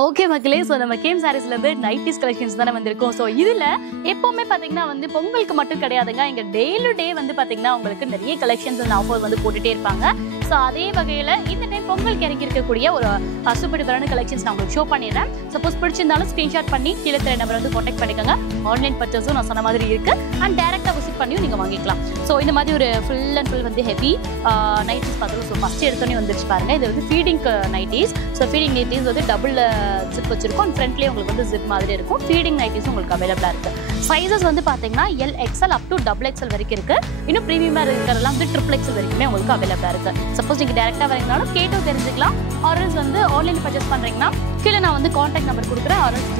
Okay மக்களே, so நம்ம game சாரீஸ்லேருந்து nighties collections தானே வந்திருக்கோம். ஸோ இதில் எப்போவுமே பார்த்தீங்கன்னா வந்து பொங்கலுக்கு மட்டும் கிடையாதுங்க, இங்கே டெய்லி டே வந்து பார்த்தீங்கன்னா உங்களுக்கு நிறைய கலெக்ஷன்ஸ் அண்ட் ஆஃபர் வந்து போட்டுகிட்டே இருப்பாங்க. ஸோ அதே வகையில் இந்த டைம் பொங்கலுக்கு இறங்கி இருக்கக்கூடிய ஒரு சூப்பரான கலெக்ஷன்ஸ் நான் உங்களுக்கு ஷோ பண்ணிடுறேன். சப்போஸ் பிடிச்சிருந்தாலும் ஸ்க்ரீன்ஷாட் பண்ணி கீழே தெரிய நம்பர் வந்து கான்டாக்ட் பண்ணிக்கோங்க. ஆன்லைன் பர்ச்சேஸும் நான் சொன்ன மாதிரி இருக்குது அண்ட் டேரெக்டாக விசிட் பண்ணியும் நீங்கள் வாங்கிக்கலாம். ஸோ இந்த மாதிரி ஒரு ஃபுல் அண்ட் ஃபுல் வந்து ஹெவி நைட்டிஸ் பார்த்துருவோம். ஸோ ஃபஸ்ட்டு எடுத்தோன்னே வந்துருச்சு பாருங்கள், இது வந்து feeding nighties. So feeding nighties வந்து டபுள் ஜிப் வச்சிருக்கும் அண்ட் ஃப்ரண்ட்லேயே உங்களுக்கு வந்து ஜிப் மாதிரி இருக்கும். ஃபீடிங் நைட்டிஸ் உங்களுக்கு அவைலபிளாக இருக்குது. சைஸஸ் வந்து பார்த்தீங்கன்னா LXL அப் டு XXL வரைக்கும் இருக்குது. இன்னும் ப்ரீமியமாக இருக்கிறதெல்லாம் வந்து XXL வரைக்குமே உங்களுக்கு அவைலபிளாக இருக்குது. சப்போஸ் நீங்கள் டேரெக்டாக வரீங்கனாலும் கேட்டும் தெரிஞ்சுக்கலாம். ஆர்எல்ஸ் வந்து ஆன்லைனில் பர்ச்சேஸ் பண்ணுறீங்கன்னா கீழே நான் வந்து கான்டாக்ட் நம்பர் கொடுக்குறேன், ஆர்எல்ஸ்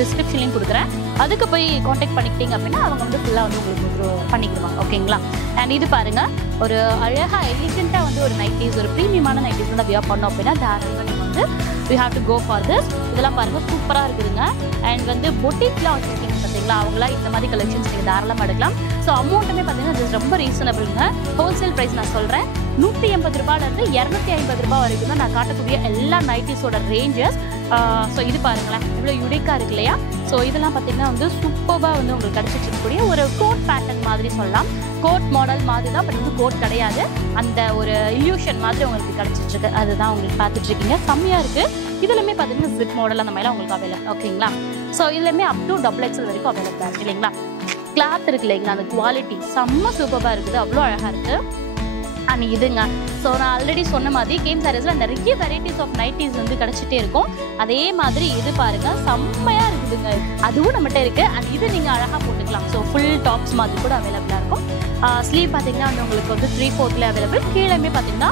டிஸ்கிரிப்ஷன்லையும் கொடுக்குறேன். அதுக்கு போய் கான்டாக்ட் பண்ணிக்கிட்டீங்க அப்படின்னா அவங்க வந்து ஃபுல்லாக வந்து உங்களுக்கு பண்ணிக்கிடுவாங்க. ஓகேங்களா? அண்ட் இது பாருங்கள், ஒரு அழகாக எலிகெண்ட்டாக வந்து ஒரு நைட்டிஸ், ஒரு ப்ரீமியமான நைட்டிஸ் வந்து வியர் பண்ணோம் அப்படின்னா தாராளமாக நீங்கள் வந்து you have to go for this. இதெல்லாம் பாருங்கள் சூப்பராக இருக்குதுங்க. அண்ட் வந்து பொட்டிக்லாம் வச்சுருக்கீங்க பார்த்தீங்களா, அவங்களாம் இந்த மாதிரி கலெக்ஷன்ஸ் நீங்கள் தாராளமாக எடுக்கலாம். ஸோ அமௌண்ட்டுமே பார்த்தீங்கன்னா இது ரொம்ப ரீசனபிளுங்க. ஹோல்சேல் ப்ரைஸ் நான் சொல்கிறேன், 180 ரூபாயிலேருந்து 250 ரூபாய் வரைக்கும் தான் நான் காட்டக்கூடிய எல்லா நைட்டிஸோட ரேஞ்சஸ். ஸோ இது பாருங்களேன் இவ்வளோ யுனிக்காக இருக்கு இல்லையா? ஸோ இதெல்லாம் பார்த்தீங்கன்னா வந்து சூப்பராக வந்து உங்களுக்கு கிடச்சிட்டு இருக்கக்கூடிய ஒரு கோட் பேட்டர்ன் மாதிரி சொல்லலாம். கோட் மாடல் மாதிரி தான், பட் வந்து கோட் கிடையாது. அந்த ஒரு இல்யூஷன் மாதிரி உங்களுக்கு கிடச்சிட்ருக்கு, அதுதான் உங்களுக்கு பார்த்துட்ருக்கீங்க. செம்மையாக இருக்குது. இதுலையுமே பார்த்தீங்கன்னா ஜிப் மாடல் அந்த மாதிரிலாம் உங்களுக்கு அவைலபிள். ஓகேங்களா? ஸோ இதுலையுமே அப் டு XXL வரைக்கும் அவைலபிளாக இருக்குது இல்லைங்களா? கிளாத் இருக்கு இல்லைங்களா, அந்த குவாலிட்டி செம்ம சூப்பராக இருக்குது, அவ்வளோ அழகாக இருக்குது. அண்ட் இதுங்க, ஸோ நான் ஆல்ரெடி சொன்ன மாதிரி கேம் சாரீஸில் நிறைய வெரைட்டிஸ் ஆஃப் நைட்டிஸ் வந்து கிடச்சிட்டே இருக்கும். அதே மாதிரி இது பாருங்கள் செம்மையாக இருக்குதுங்க, அதுவும் நம்மகிட்ட இருக்குது. அண்ட் இது நீங்கள் அழகாக போட்டுக்கலாம். ஸோ ஃபுல் டாப்ஸ் மாதிரி கூட அவைலபிளாக இருக்கும். ஸ்லீவ் பார்த்தீங்கன்னா வந்து உங்களுக்கு வந்து 3/4 அவைலபிள். கீழேயுமே பார்த்தீங்கன்னா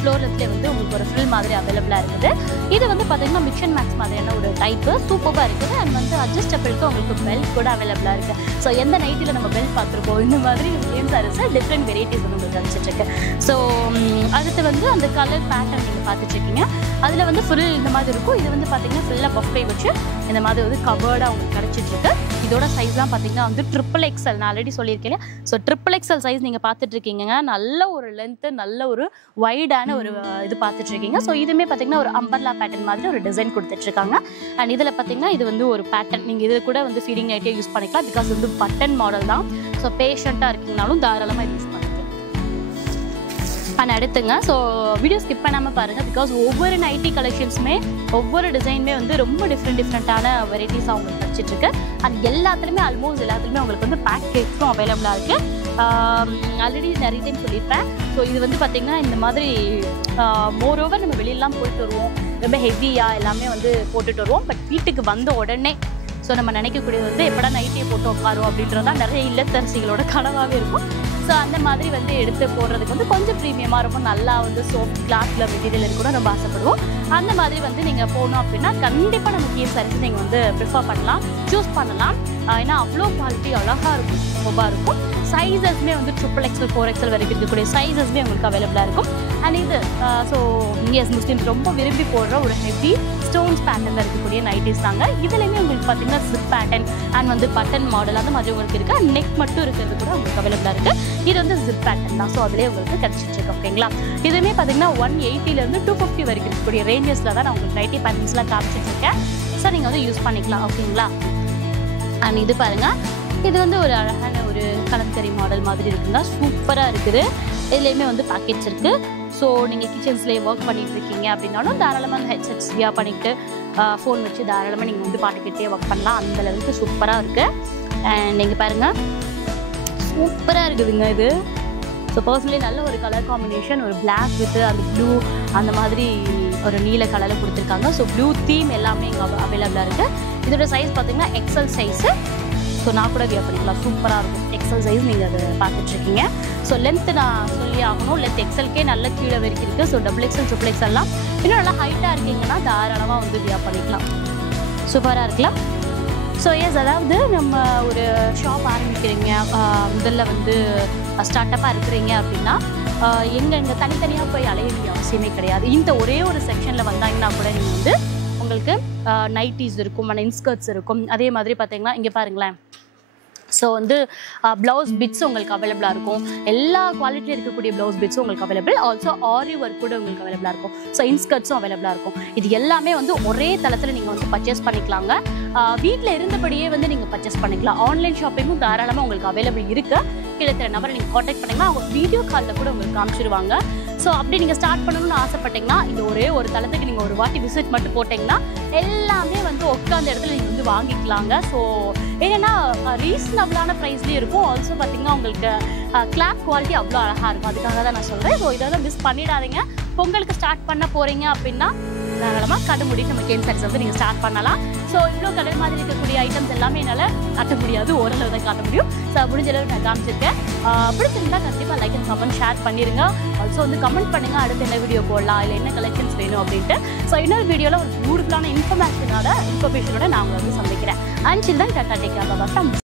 ஃப்ளோர்லெஸ்லேயே வந்து உங்களுக்கு ஒரு ஃபில் மாதிரி அவைலபிளாக இருக்குது. இது வந்து பார்த்தீங்கன்னா மிக்ஸ் அண்ட் மேக்ஸ் மாதிரியான ஒரு டைப்பு சூப்பராக இருக்குது. அண்ட் வந்து அட்ஜஸ்டபிளுக்கு உங்களுக்கு பெல்ட் கூட அவைலபிளாக இருக்குது. ஸோ எந்த நைட்டில் நம்ம பெல்ட் பார்த்துருப்போம், இந்த மாதிரி கேம் சாரீஸில் டிஃப்ரெண்ட் வெரைட்டிஸ் வந்து உங்களுக்கு கிடச்சிட்ருக்கு. ஸோ அடுத்து வந்து அந்த கலர் பேட்டர்ன் நீங்கள் பார்த்துட்ருக்கீங்க, அதில் வந்து ஃபுல் இந்த மாதிரி இருக்கும். இது வந்து பார்த்தீங்கன்னா ஃபுல்லாக பஃபே வச்சு இந்த மாதிரி வந்து கவர்டாக உங்களுக்கு கிடச்சிட்ருக்கு. இதோட சைஸ்லாம் பார்த்தீங்கன்னா வந்து XXL நான் ஆல்ரெடி சொல்லியிருக்கேன். ஸோ XXL சைஸ் நீங்கள் பார்த்துட்ருக்கீங்க. நல்ல ஒரு லென்த்து, நல்ல ஒரு வைடான ஒரு இது பார்த்துட்ருக்கீங்க. ஸோ இதுவுமே பார்த்தீங்கன்னா ஒரு அம்பர்லா பேட்டர்ன் மாதிரி ஒரு டிசைன் கொடுத்துட்ருக்காங்க. அண்ட் இதில் பார்த்தீங்கன்னா இது வந்து ஒரு பேட்டர்ன், நீங்கள் இதில் கூட வந்து ஃபீடிங் நைட்டியாக யூஸ் பண்ணிக்கலாம். பிகாஸ் வந்து பட்டன் மாடல் தான். ஸோ பேஷண்ட்டாக இருக்கீங்கனாலும் தாராளமாக இது யூஸ் பண்ணிக்கலாம். அண்ட் அடுத்துங்க, ஸோ வீடியோ ஸ்கிப் பண்ணாமல் பாருங்கள். பிகாஸ் ஒவ்வொரு நைட்டி கலெக்ஷன்ஸுமே ஒவ்வொரு டிசைனுமே வந்து ரொம்ப டிஃப்ரெண்ட்டான வெரைட்டிஸ் அவங்களுக்கு கிடச்சிட்ருக்கு. அண்ட் எல்லாத்துலேயுமே ஆல்மோஸ்ட் எல்லாத்துலேயுமே உங்களுக்கு வந்து பேக் கேக்ஸும் அவைலபிளாக இருக்குது. ஆல்ரெடி நிறைய டைம் சொல்லியிருப்பேன். ஸோ இது வந்து பார்த்திங்கன்னா இந்த மாதிரி மோரோவர் நம்ம வெளியெல்லாம் போயிட்டு வருவோம், ரொம்ப ஹெவியாக எல்லாமே வந்து போட்டுட்டு வருவோம். பட் வீட்டுக்கு வந்த உடனே ஸோ நம்ம நினைக்கக்கூடியது வந்து எப்படா நைட்டியை போட்டு உட்காரும் அப்படின்றது தான் நிறைய இல்லத்தரசிகளோட கனவாகவே இருக்கும். ஸோ அந்த மாதிரி வந்து எடுத்து போடுறதுக்கு வந்து கொஞ்சம் ப்ரீமியமாக ரொம்ப நல்லா வந்து சோஃப்ட் கிளாத்தில் மெட்டீரியல் இருக்கணும் ரொம்ப ஆசைப்படுவோம். அந்த மாதிரி வந்து நீங்கள் போகணும் அப்படின்னா கண்டிப்பாக நம்ம கேம் சாரீஸ் நீங்கள் வந்து ப்ரிஃபர் பண்ணலாம், சூஸ் பண்ணலாம். ஏன்னா அவ்வளோ குவாலிட்டி அழகாக இருக்கும், சூப்பராக இருக்கும். சைஸஸ்மே வந்து XXL 4XL வரைக்கும் இருக்கக்கூடிய சைஸஸ்மே உங்களுக்கு அவைலபிளாக இருக்கும். அண்ட் இது ஸோ எஸ் முஸ்லீம்ஸ் ரொம்ப விரும்பி போடுற ஒரு ஹெவி ஸ்டோன்ஸ் பேட்டர்னில் இருக்கக்கூடிய நைட்டிஸ் தாங்க. இதுலேயுமே உங்களுக்கு பார்த்தீங்கன்னா ஜிப் பேட்டர்ன் அண்ட் வந்து பட்டன் மாடல் அந்த மாதிரி உங்களுக்கு இருக்குது. அண்ட் நெக் மட்டும் இருக்கிறது கூட உங்களுக்கு அவைலபிளாக இருக்குது. இது வந்து ஜிப் பேட்டர்ன் தான். ஸோ அதிலே உங்களுக்கு கிடச்சிட்ருக்கு. ஓகேங்களா? இதுவுமே பார்த்தீங்கன்னா 180 250 வரைக்கும் இருக்கக்கூடிய ரேஞ்சஸில் தான் நான் உங்களுக்கு நைட்டி பேட்டர்ன்ஸ்லாம் காமிச்சிட்ருக்கேன். ஸோ நீங்கள் வந்து யூஸ் பண்ணிக்கலாம். ஓகேங்களா? அண்ட் இது பாருங்கள், இது வந்து ஒரு அழகான ஒரு கலம்கரி மாடல் மாதிரி இருக்குங்க, சூப்பராக இருக்குது. இதுலேயுமே வந்து பேக்கெட்ஸ் இருக்குது. ஸோ நீங்கள் கிச்சன்ஸ்லேயே ஒர்க் பண்ணிகிட்டு இருக்கீங்க அப்படின்னாலும் தாராளமாக அந்த ஹெட்செட்ஸ் வியர் பண்ணிக்கிட்டு ஃபோன் வச்சு தாராளமாக நீங்கள் வந்து பாட்டுக்கிட்டே ஒர்க் பண்ணலாம். அந்த அளவுக்கு சூப்பராக இருக்குது. அண்ட் நீங்கள் பாருங்கள் சூப்பராக இருக்குதுங்க இது. ஸோ பர்சனலி நல்ல ஒரு கலர் காம்பினேஷன், ஒரு பிளாக் வித்து அந்த ப்ளூ அந்த மாதிரி ஒரு நீல கலரில் கொடுத்துருக்காங்க. ஸோ ப்ளூ தீம் எல்லாமே இங்கே அவைலபிளாக இருக்குது. இதோட சைஸ் பார்த்தீங்கன்னா XL சைஸு. ஸோ நான் கூட வியர் பண்ணிக்கலாம், சூப்பராக இருக்கும். XL சைஸ் நீங்கள் அதை பார்த்துட்ருக்கீங்க. ஸோ லென்த்து நான் சொல்லி ஆகணும், லென்த் XLக்கே நல்ல கீழே வரைக்கும் இருக்குது. ஸோ XXL XXLலாம் இன்னும் நல்லா ஹைட்டாக இருக்கீங்கன்னா தாராளமாக வந்து வியர் பண்ணிக்கலாம், சூப்பராக இருக்கலாம். ஸோ எஸ், அதாவது நம்ம ஒரு ஷாப் ஆரம்பிக்கிறீங்க, முதல்ல வந்து ஸ்டார்ட்டப்பாக இருக்கிறீங்க அப்படின்னா எங்கே தனித்தனியாக போய் அலைய வேண்டிய அவசியமே கிடையாது. இந்த ஒரே ஒரு செக்ஷனில் வந்தாங்கன்னா கூட நீங்கள் வந்து உங்களுக்கு நைட்டிஸ் இருக்கும், இன்ஸ்கர்ட்ஸ் இருக்கும். அதே மாதிரி பார்த்தீங்கன்னா இங்கே பாருங்களேன், ஸோ வந்து ப்ளவுஸ் பிட்ஸ் உங்களுக்கு அவைலபிளாக இருக்கும். எல்லா குவாலிட்டியில் இருக்கக்கூடிய ப்ளவுஸ் பிட்ஸும் உங்களுக்கு அவைலபிள். ஆல்சோ ஆரி ஒர்க் கூட உங்களுக்கு அவைலபிளாக இருக்கும். ஸோ இன்ஸ்கர்ட்ஸும் அவைலபிளாக இருக்கும். இது எல்லாமே வந்து ஒரே தளத்தில் நீங்கள் வந்து பர்ச்சேஸ் பண்ணிக்கலாங்க. வீட்டில் இருந்தபடியே வந்து நீங்கள் பர்ச்சேஸ் பண்ணிக்கலாம். ஆன்லைன் ஷாப்பிங்கும் தாராளமாக உங்களுக்கு அவைலபிள் இருக்குது. கீழே நம்பரை நீங்கள் காண்டாக்ட் பண்ணிங்கன்னா அவங்க வீடியோ காலில் கூட உங்களுக்கு காமிச்சிருவாங்க. ஸோ அப்படி நீங்கள் ஸ்டார்ட் பண்ணணும்னு ஆசைப்பட்டீங்கன்னா இந்த ஒரே ஒரு தளத்துக்கு நீங்கள் ஒரு வாட்டி விசிட் மட்டும் போட்டிங்கன்னா எல்லாமே வந்து உட்காந்த இடத்துல நீங்கள் வந்து வாங்கிக்கலாங்க. ஸோ ஏன்னா ரீசனபிளான ப்ரைஸ்லேயும் இருக்கும். ஆல்சோ பார்த்தீங்கன்னா உங்களுக்கு கிளாத் குவாலிட்டி அவ்வளோ அழகாக இருக்கும். அதுக்காக தான் நான் சொல்கிறேன். ஸோ இதெல்லாம் மிஸ் பண்ணிடாதீங்க. பொங்கலுக்கு ஸ்டார்ட் பண்ண போகிறீங்க அப்படின்னா தாராளமாக கடை முடி நம்ம கேம் சாரீஸ் வந்து நீங்கள் ஸ்டார்ட் பண்ணலாம். ஸோ இவ்வளோ கடல் மாதிரி இருக்கக்கூடிய ஐட்டம்ஸ் எல்லாமே என்னால் காட்ட முடியாது, ஓரளவு தான் காட்ட முடியும். ஸோ முடிஞ்ச அளவு நான் காமிச்சிருக்கேன். பிடிச்சிருந்தா கண்டிப்பாக லைக் அண்ட் கமெண்ட் ஷேர் பண்ணிடுங்க. ஆல்சோ வந்து கமெண்ட் பண்ணுங்கள் அடுத்து என்ன வீடியோ போடலாம், இல்லை என்ன கலெக்ஷன்ஸ் வேணும் அப்படின்ட்டு. ஸோ இன்னொரு வீடியோவில் ஒரு பியூட்டிஃபுல்லான இன்ஃபர்மேஷனோட நான் உங்களை வந்து சந்திக்கிறேன். And children tata take care. Bye.